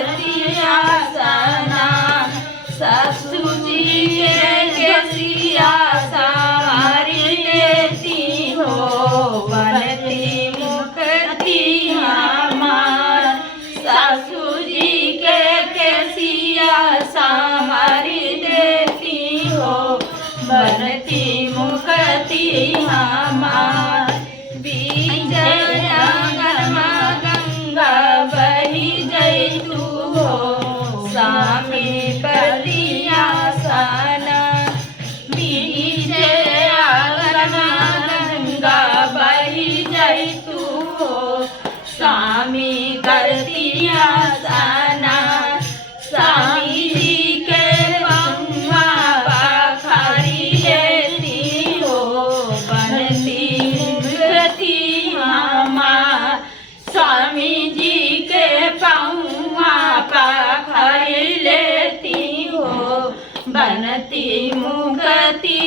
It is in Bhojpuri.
करती आसना सासू जी के सिया संवारी लेती हो बनती मुक्ति हमार सासू जी के सिया संवारी देती हो बनती मुक्ति हमार बीच गंगा गंगा बही जैतू हो स्वामी बलिया सना बीच गंगा बही जैतू हो स्वामी करतिया सना स्वामी जी के पौआ पखारी लेती हो बनती मुक्ति हमार स्वामी जी के पौआ पखारी लेती हो बनती मुक्ति